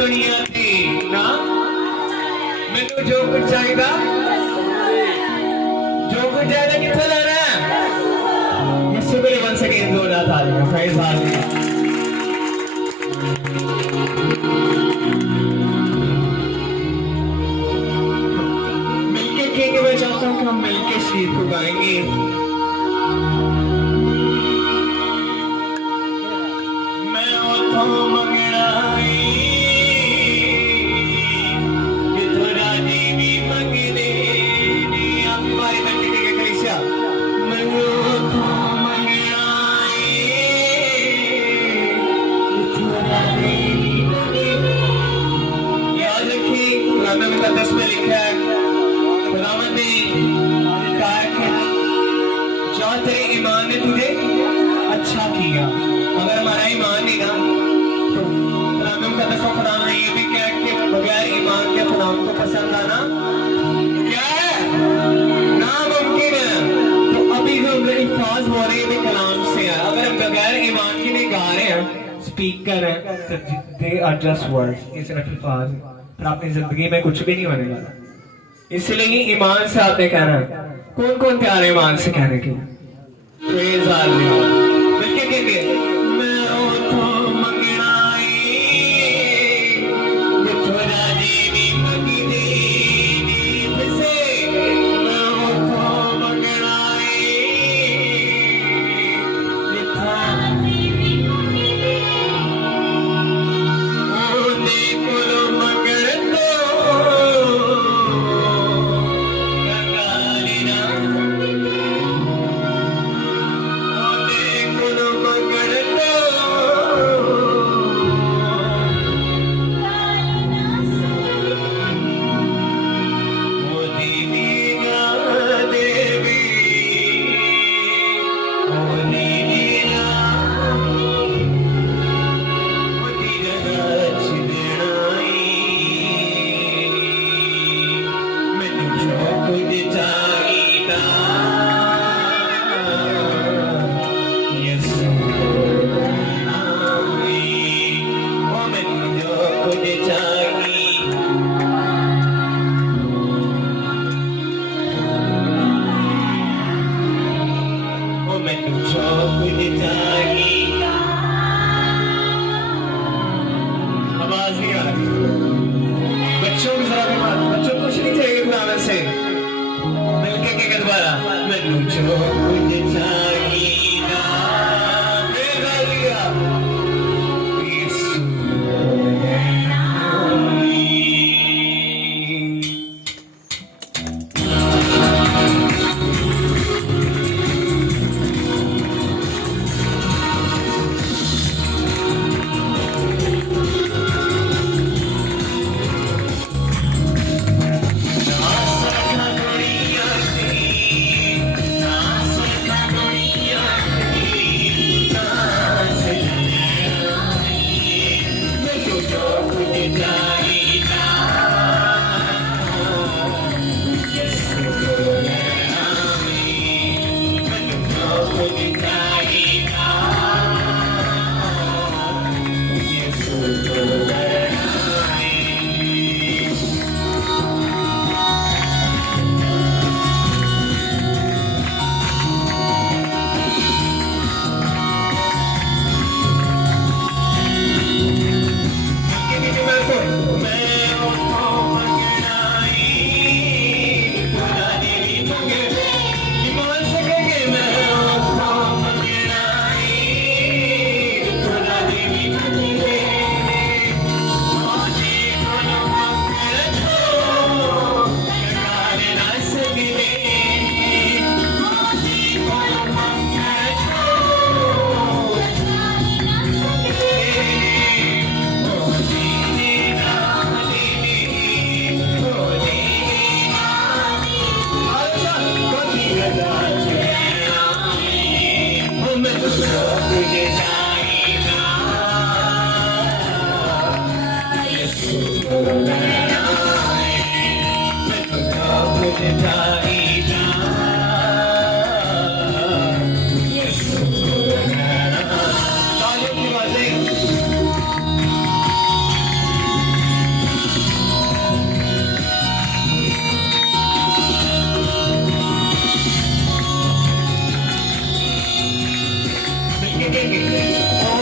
दुनिया की ना मैनू जो कुछ चाहिए कितना लेना है यीशु के लिए once again दो रात आ जाएगा praise hallelujah मिलके के मैं चाहता हूँ कि हम मिलके इस गीत को गाएंगे मैं उठो मंगनाई कि थोड़ा देवी मंगने आप हमारे मिलके के कलीसिया मैं उठो मंगनाई कि थोड़ा देवी मंगने याद रखिए कुरान मुकद्दस में लिखा है खुदावंद ने कहा कि जो तेरे ईमान ने तुझे अच्छा किया अगर हमारा ईमान नहीं ना तो खुदावंद मुकद्दस और खुदा ने ये भी कहा कि बगैर ईमान के खुदावंद को पसंद आना क्या है नामुमकिन है तो अभी जो अल्फाज हो रहे हैं कलाम से है अगर हम बगैर ईमान के नहीं गा रहे हैं स्पीक कर रहे हैं तो दे आर जस्ट वर्ड्स ये सिर्फ अल्फाज पर अपनी जिंदगी में कुछ भी नहीं होने वाला इसलिए ईमान से आपने कहना कौन कौन तैयार है ईमान से कहने के प्रेज हालेलुया मिलके कहेंगे मैं उठो मंगनाई कि थोड़ा देवी मंगने फिर से मैं उठो मंगनाई कि थोड़ा देवी मंगने ओ देखो मंगन लिखेंगे।